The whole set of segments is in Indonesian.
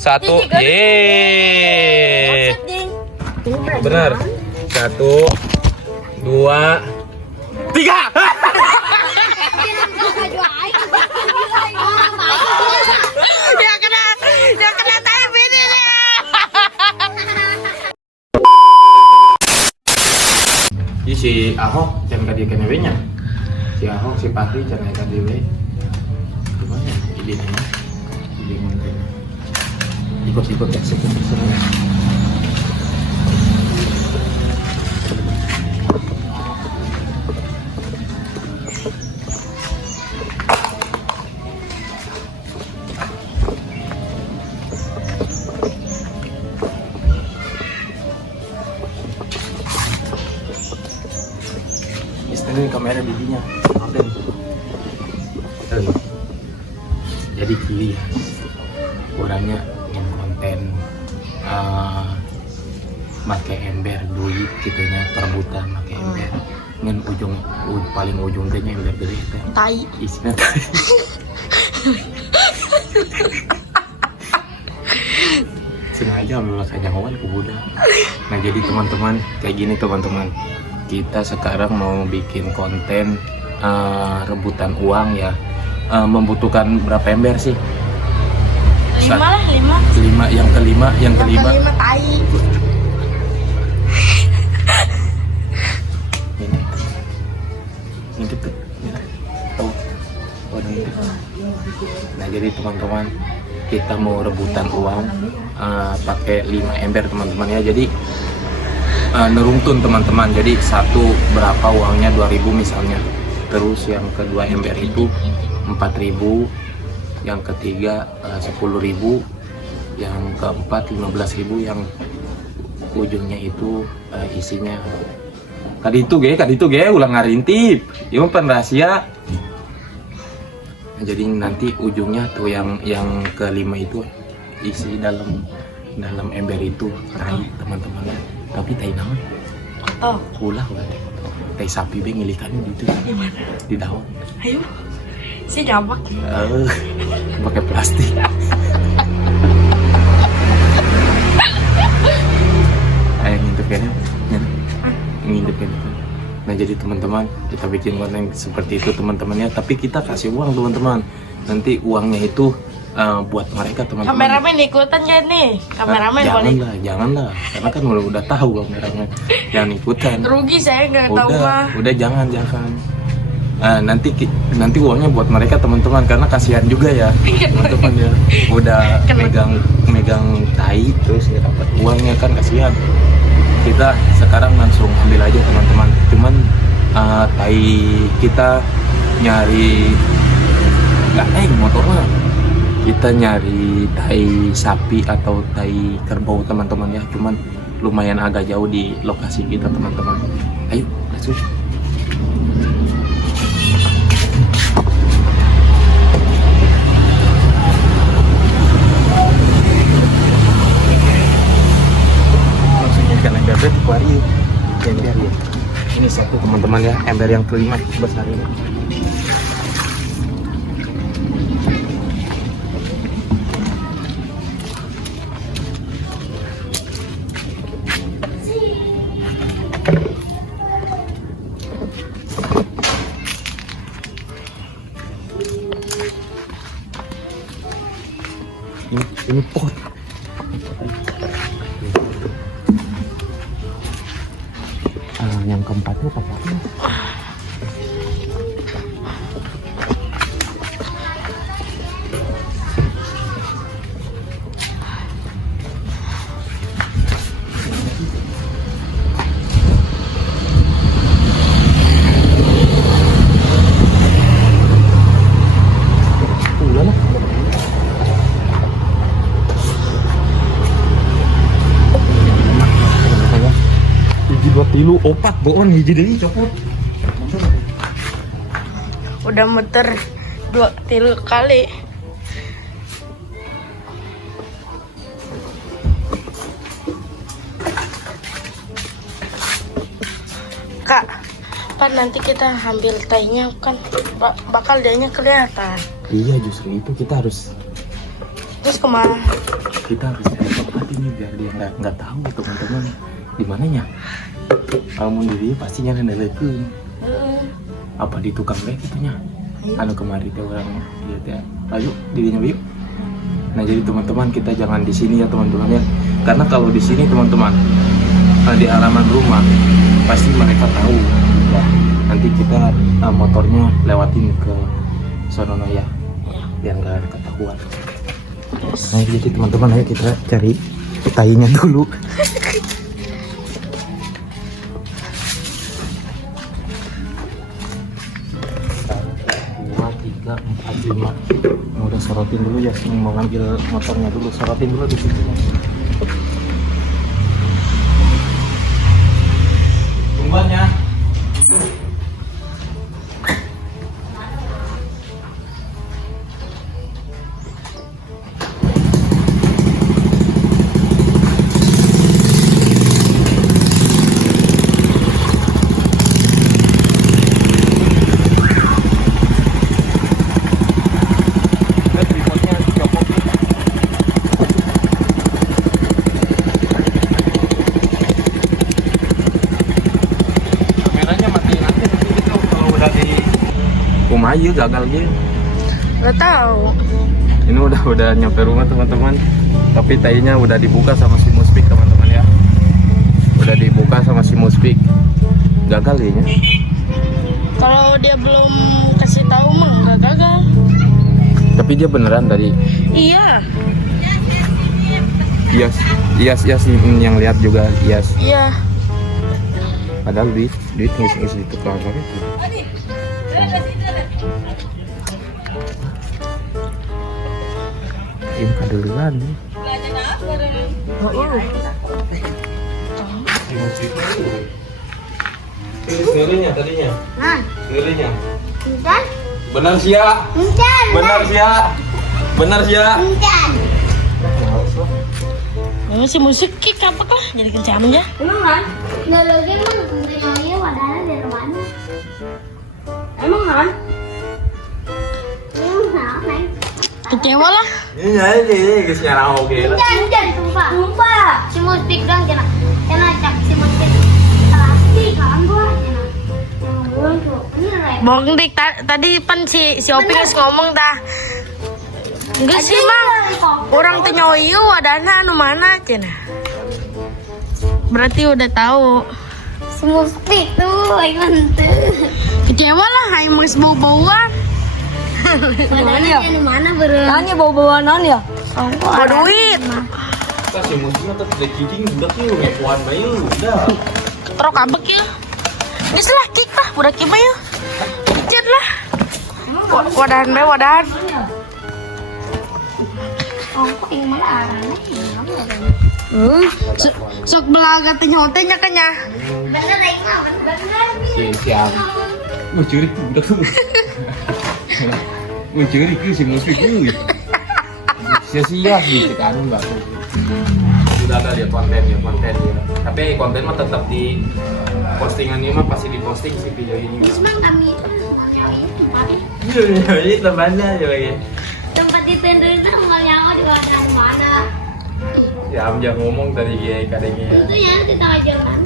1. Yeay. Benar. 1, 2, 3. Yang kena time ini nih. Si Ahok jangan kadi kena nya. Si Ahok si Patri jangan kadi we. Gimana? Ide mana? Ide mana? Ikut ya sebentar. Ini kamera bibinya konten. Jadi pilih orangnya yang konten pakai ember duit gitunya perebutan pakai ember ngen paling ujung tehnya ember gede teh Tai isinya tai. Sengaja ambil kajangan ke budak. Nah jadi teman-teman kayak gini teman-teman, kita sekarang mau bikin konten rebutan uang ya. Membutuhkan berapa ember sih? 5 lah, 5. Yang kelima tai. Ini tuh tahu. Nah jadi teman-teman kita mau rebutan uang pakai 5 ember teman-teman ya. Jadi neruntun teman-teman, jadi satu berapa uangnya 2.000 misalnya, terus yang kedua ember itu 4.000, yang ketiga 10.000, yang keempat 15.000, yang ujungnya itu isinya kadi itu ge ulang ngarintip itu pan rahasia. Jadi nanti ujungnya tuh yang kelima itu isi dalam ember itu tai teman-teman. Tapi tai naon? Oh, Ulah tai sapi be ngilikannya gitu. Di mana? Di daun. Ayo. Si jambak. Pakai plastik. Ayo ngintip kayaknya. Ngintip kayaknya. Nah jadi teman-teman kita bikin konten seperti itu teman-temannya. Tapi kita kasih uang teman-teman. Nanti uangnya itu buat mereka teman-teman. Kameramen ikutan gak nih? Kameramen boleh? Janganlah, karena kan udah tahu kameramen. Jangan ikutan. Rugi saya nggak tahu mah. Udah jangan. Nanti uangnya buat mereka teman-teman, karena kasihan juga ya teman-teman ya. Udah megang tai terus nggak dapat uangnya kan kasihan. Kita sekarang langsung ambil aja teman-teman. Cuman tai kita nyari motornya. Kita nyari tai sapi atau tai kerbau teman-teman ya, cuman lumayan agak jauh di lokasi kita teman-teman. Ayo langsung. Langsung jadikan ember di akuarium. Ember ya. Ini satu teman-teman ya, ember yang kelima besar ini. Ini pot. Yang keempatnya pakai tilu opat boon hiji deui copot. Udah muter 2-3 kali. Kak, pan nanti kita ambil tainya kan bakal dianya kelihatan. Iya justru itu kita harus. Terus kemana? Kita harus cari tempat ini biar dia nggak tahu teman-teman di mananya. Kalau mau diri pastinya ngendalikan. Apa di tukang deh gitunya. Anu kemarin teh orang dia teh. Ayo dirinya yuk. Nah jadi teman-teman kita jangan di sini ya teman-teman ya. Karena kalau di sini teman-teman di halaman rumah pasti mereka tahu. Ya, nanti kita motornya lewatin ke sono ya. Biar nggak ketahuan. Nah jadi teman-teman ayo kita cari tainya dulu. 3, 4, 5. Nah, udah sorotin dulu ya, mau ngambil motornya dulu, sorotin dulu di situ. Tungguan ya. Ayo gagal gitu. Gak tahu. Ini udah nyampe rumah teman-teman. Tapi tainya udah dibuka sama si Muspik teman-teman ya. Udah dibuka sama si Muspik. Gagal ya. Kalau dia belum kasih tahu mah gak gagal. Tapi dia beneran tadi. Iya. Yes yang lihat juga yes. Iya. Padahal duit ngisi itu kalau itu. Ini kaduluan nih. Sekelinya tadinya. Sekelinya. Benar sih ya. Benar sih ya. Benar sih ya. Ini si musik kick apa kah? Jadi kencang aja. Emang kan? Nggak lagi emang punya wadahnya dari mana? Emang kan? Emang Kecewa lah. Ini guys nyara oke lah. Jangan sumpah. Si musik dong kena cak si musik plastik kan gua kena. Yang tuh. Ini rek. Bohong dik, tadi pan si Opi nges ngomong dah. Enggak sih mang. Orang tenyoyo wadana anu mana cina. Berarti udah tahu. Si musik tuh emang tuh. Kecewa lah, emang bau-bauan. Wadahnya di mana bro? Tanya bau-bauan ya? Bawa duit. Kasih musiknya tetap dari kicing udah tuh ngepuan bayu udah. Terok abek ya. Ini salah kik lah, udah kima ya. Kecil lah. Wadahan be, wadahan. Oh, kok yang malah arahnya? Sok belaga tinyotenya kanya. Bener rek mah, bener. Siap. Mau curi udah tuh. Mau curi ke si musik tuh. Sia-sia sih cek anu enggak tuh. Sudah ada dia konten ya. Tapi konten mah tetap di postingannya mah pasti diposting si video ini. Ismang kami tempatnya. Iya, tempatnya ya. Tempat itu rumahnya aku di mana? Ya Amjad ngomong tadi kadangnya. Itu ya di tengah jalan.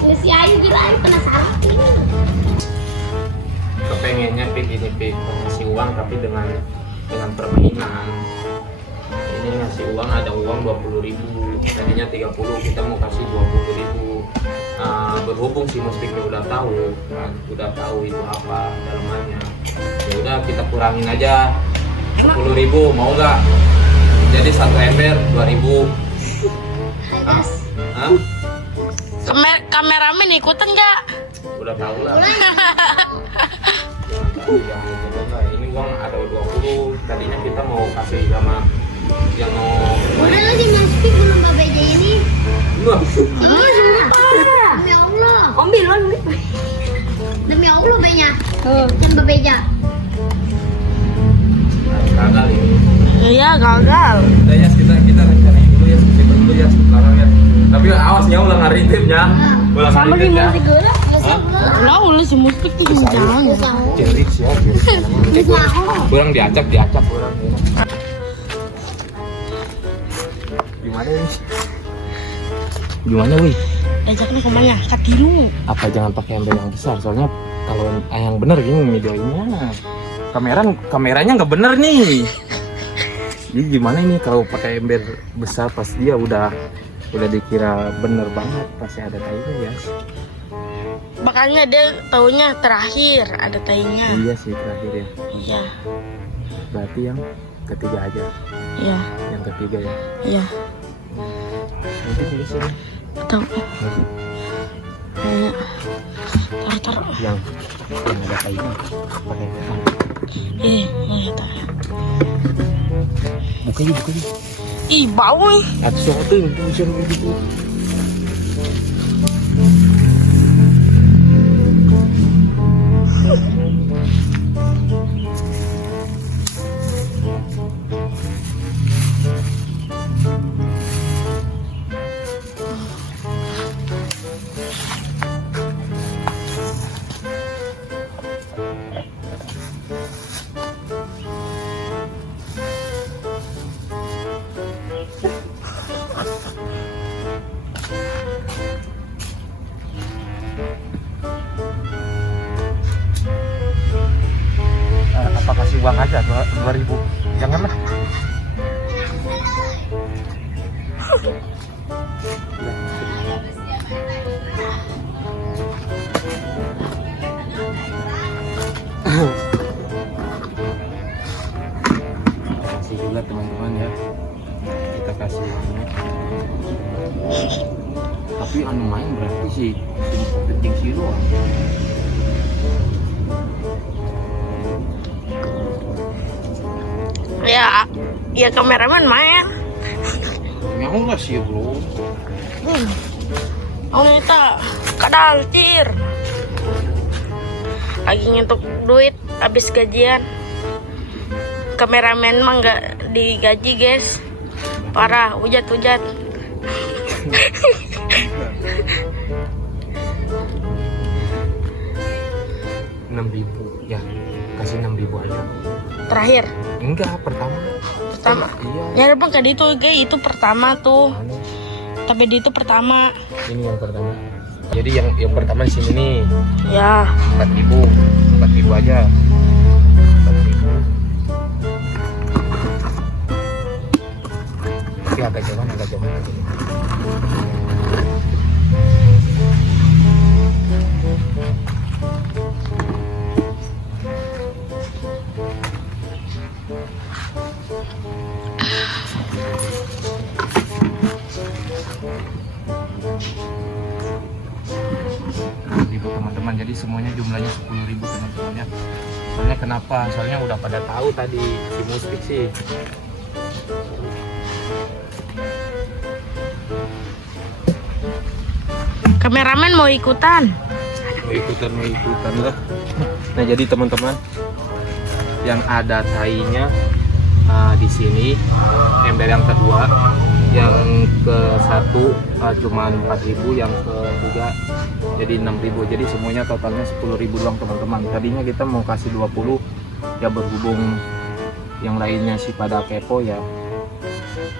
Ya si Ayu gila, Ayu penasaran ini. Kepengennya ngasih uang tapi dengan permainan. Ini ngasih uang ada uang 20.000, tadinya 30, kita mau kasih 20.000. Berhubung si Muspiknya udah tahu itu apa dalamannya. Ya udah kita kurangin aja 10.000, mau nggak? Jadi 1 ember 2.000. Kameramen ikutan nggak? Udah tahu lah. Ini uang ada 20, tadinya kita mau kasih sama yang mau. Udah lagi Muspik belum babeja ini. Wah. Demi Allah. Ambil lah. Demi Allah banyak. Yang babeja. Gagal ini. Iya gagal. Udah ya kita rencanain dulu ya, simpen dulu ya belakang ya. Tapi awas ya ulang hari tipnya. Ulang hari tipnya. Lah si Muspik tuh jangan. Jerit sih ya. Kurang diacak kurang. Gimana wih? Ajaknya kemana? Katilu. Apa jangan pakai ember yang besar? Soalnya kalau yang bener gini videonya. Kameranya nggak bener nih. Jadi gimana ini kalau pakai ember besar pas dia udah dikira bener banget pasti ada tainya ya. Makanya dia taunya terakhir ada tainya. Iya sih terakhir ya. Iya. Berarti yang ketiga aja. Iya. Yang ketiga ya. Iya. Mungkin di sini. Tahu. Kayak tar. Yang ada tainya pakai ember. Iya tahu. Buka yuk. Ih bau nih. Atas waktu itu bisa begitu. Apa kasih uang aja 2.000? Janganlah. Kasih juga teman-teman ya. Kita kasih uangnya. Tapi anu main berarti sih penting sih doang. Ya kameramen main. Yang enggak sih bro. Oh kita kadal cir. Lagi nyentuk duit habis gajian. Kameramen mah nggak digaji guys. Parah, hujat. 6.000 ya, kasih 6.000 aja. Terakhir. Enggak, pertama. Ya Iya. bang tadi tuh guys itu pertama tuh. Anu, Tapi di itu pertama. ini yang pertama. Jadi yang pertama di sini nih Ya. 4.000 aja. 4.000. Tapi agak jauhan aja. Teman-teman, jadi semuanya jumlahnya 10.000 teman-teman ya. Soalnya kenapa? Soalnya udah pada tahu tadi si Muspik sih. Kameramen mau ikutan. Mau ikutan lah. Nah jadi teman-teman, yang ada tainya di sini ember yang kedua, yang ke satu cuman 4.000, yang ketiga jadi 6.000. Jadi semuanya totalnya 10.000 doang teman-teman. Tadinya kita mau kasih 20, ya berhubung yang lainnya sih pada kepo ya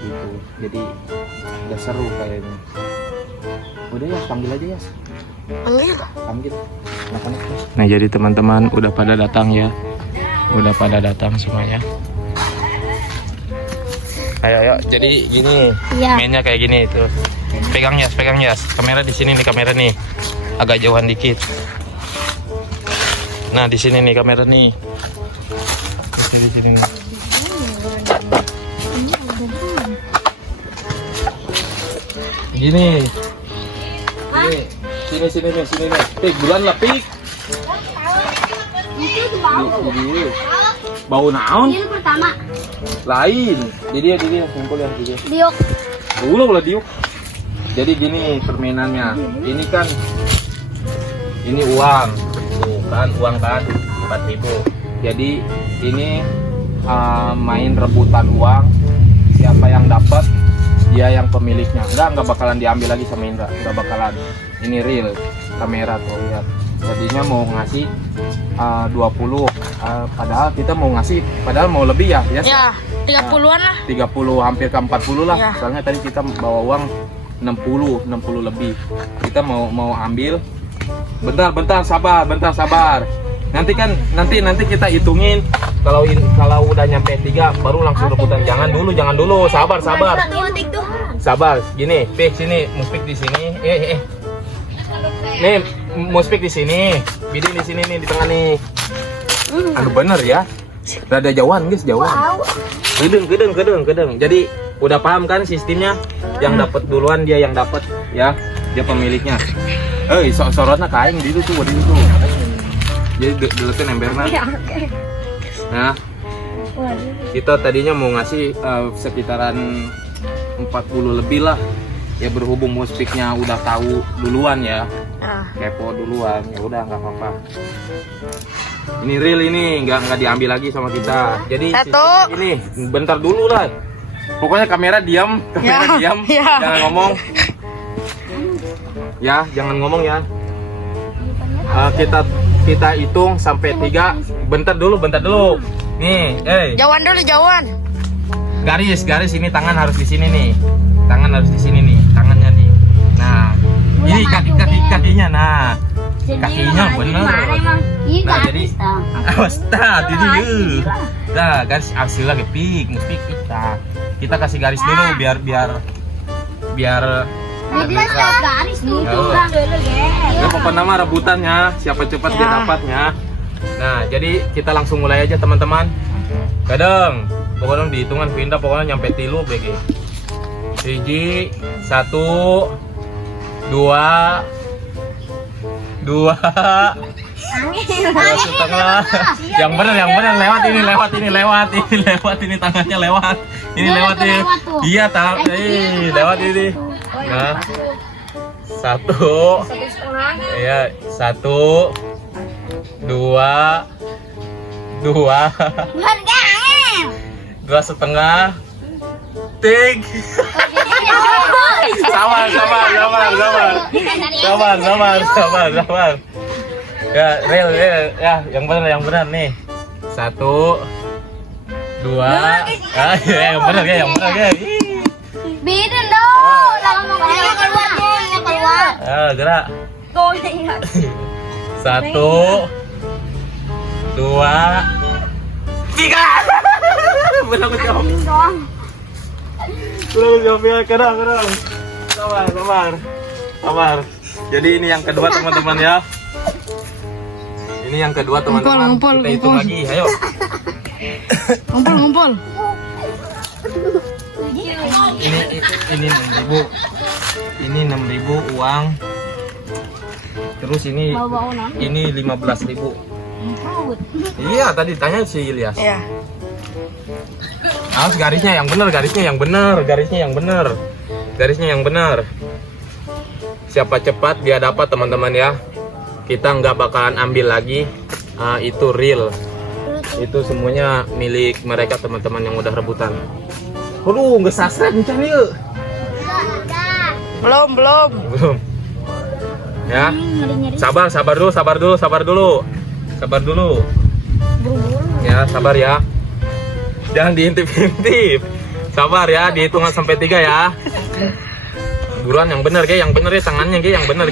gitu. Jadi udah seru kayaknya. Udah ya, panggil aja ya. Panggil. Nah jadi teman-teman udah pada datang ya. Udah pada datang semuanya. Ayo. Jadi gini, Ya. mainnya kayak gini itu. Pegang ya. Kamera di sini nih, kamera nih. Agak jauhan dikit. Nah di sini nih kamera nih. Di sini nih. Gini. Sini nih. Pik, bulan lah pik. Itu bau. Bau naon? Ini pertama. Lain. Jadi ya kumpul ya dia. Diok. Ulah diuk. Jadi gini permainannya. Ini kan ini uang. Tuh kan uang kan 4.000. Jadi ini main rebutan uang. Siapa yang dapat dia yang pemiliknya. Nggak bakalan diambil lagi sama Indra, nggak bakalan. Ini real kamera tuh, lihat. Tadinya mau ngasih 20, padahal kita mau ngasih, padahal mau lebih ya. Ya, 30-an lah. 30 hampir ke 40 lah. Ya. Soalnya tadi kita bawa uang 60 lebih. Kita mau ambil. Bentar sabar. Nanti kita hitungin. Kalau udah nyampe 3 baru langsung rebutan. Jangan dulu. Sabar. Sabar. Gini, Pik sini, Muspik di sini. Nih, Muspik di sini. Bidin di sini nih, di tengah nih. Aduh bener ya. Rada jauhan guys, jauhan. Gedeng. Jadi udah paham kan sistemnya? Yang dapat duluan dia yang dapat ya. Dia pemiliknya. Sorotnya kain di itu tuh. Jadi deletin embernya. Nah, kita tadinya mau ngasih sekitaran 40 lebih lah. Ya berhubung Muspiknya udah tahu duluan ya. Kepo duluan, ya udah nggak apa-apa. Ini real ini, nggak diambil lagi sama kita. Jadi ini bentar dulu lah. Pokoknya kamera diam, Ya. jangan ngomong. Ya, jangan ngomong ya. Kita hitung sampai 3. Bentar dulu. Nih, Jauhan. garis ini tangan harus di sini nih. Tangannya nih. Nah, ini kakinya. Nah, kakinya bener. Nah, jadi awas ini. Nah, garis hasil lagi Muspik kita kasih garis dulu biar garis tuh. ya pokoknya nama rebutannya siapa cepat dia dapatnya. Nah, jadi kita langsung mulai aja teman-teman. Kadang pokoknya dihitungan pindah pokoknya nyampe 3 BG. 1 2 setengah. Yang benar lewat ini tangannya lewat. Ini lewat ini. Iya, lewat ini. Nah. 1. Iya, 1 2 2,5. Tik. Sabar. Ya, real ya, yang benar nih. 1 2. Ya, yang benar ya. Bidin dong. Jangan mau keluar. Gerak. 1 2 3. Belum jawab ya, kadang. Sabar. Jadi ini yang kedua teman-teman ya. Ini yang kedua teman-teman. Kita hitung lagi, ayo. Ngumpul. Ini 6.000. Ini 6.000 uang. Terus ini 15.000. Iya, tadi tanya si Ilyas. Iya. Harus garisnya yang benar. Siapa cepat dia dapat teman-teman ya. Kita nggak bakalan ambil lagi. Itu real. Itu semuanya milik mereka teman-teman yang udah rebutan. Aduh, nggak sastra nih yuk. Belum. Ya. Sabar dulu. Ya, sabar ya. Jangan diintip-intip. Sabar ya, dihitungan sampai 3 ya. Buruan yang bener ya, tangannya yang bener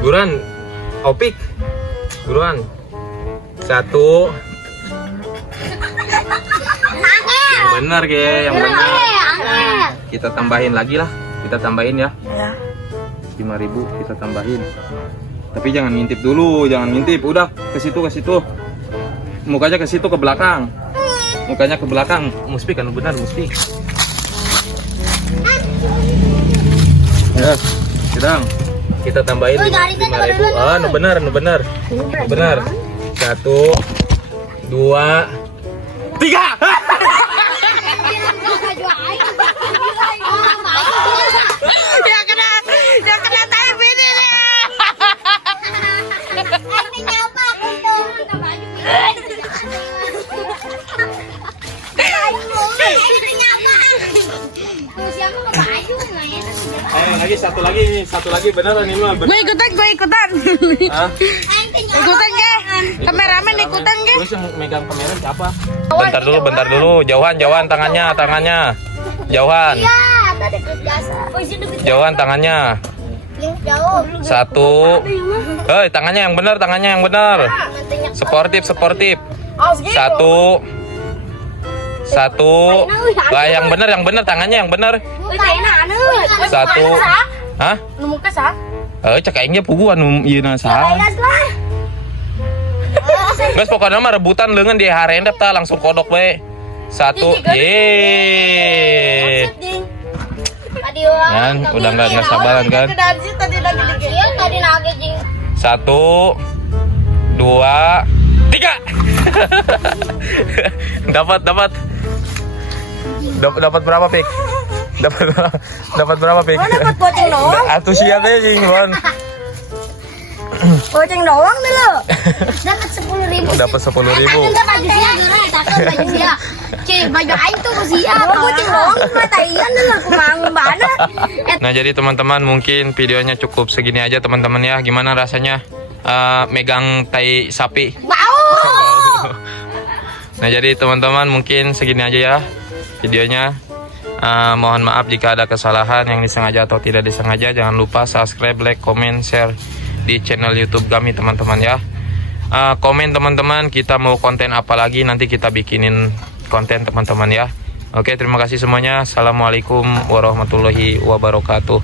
Buruan, Opik. Buruan. 1. Yang bener yang bener. Kita tambahin lagi lah. Ya. 5.000 kita tambahin. Tapi jangan ngintip dulu, Udah ke situ. Mukanya ke situ, ke belakang. Muspik kan benar, Muspik. Ya, sedang. Kita tambahin 5.000. Benar. 1 2 3. Dia kena tarik ini nih. Siapa nggak baju nggak enak. Satu lagi beneran ini mah. Gue ikutan. Hah? Ikutan ke? Kameramen ikutan ke? Terus yang megang kamera siapa? Bentar dulu, jauhan tangannya. Jauhan. Ya, tadi biasa. Jauhan tangannya. Yang jauh. Satu. Hei, tangannya yang benar. Sportif. Satu. Lah yang benar, tangannya yang benar. Satu. Hah? Nu muka sah? Cek aingnya puguan ieu na saha. Guys, pokoknya mah rebutan leungeun di harendep tah langsung kodok we. Satu. Yeay. Kan udah enggak sabaran kan? Iya, tadi nage jing. 1 2 3. Dapat berapa, Pik? Dapat berapa, Pik? Dapat goceng doang. Atuh sia teh jeung Wan. Goceng doang deh lo. Dapat 10.000. Dapat 10.000. Kita baju sia gerai, takut baju sia. Baju aing tuh sia. Goceng doang mah taian deh lo kumang bana. Nah, jadi teman-teman mungkin videonya cukup segini aja teman-teman ya. Gimana rasanya megang tai sapi? Bau. Nah, jadi teman-teman mungkin segini aja ya videonya. Mohon maaf jika ada kesalahan yang disengaja atau tidak disengaja. Jangan lupa subscribe, like, comment, share di channel YouTube kami teman-teman ya. Komen teman-teman, kita mau konten apa lagi, nanti kita bikinin konten teman-teman ya. Oke, terima kasih semuanya. Assalamualaikum warahmatullahi wabarakatuh.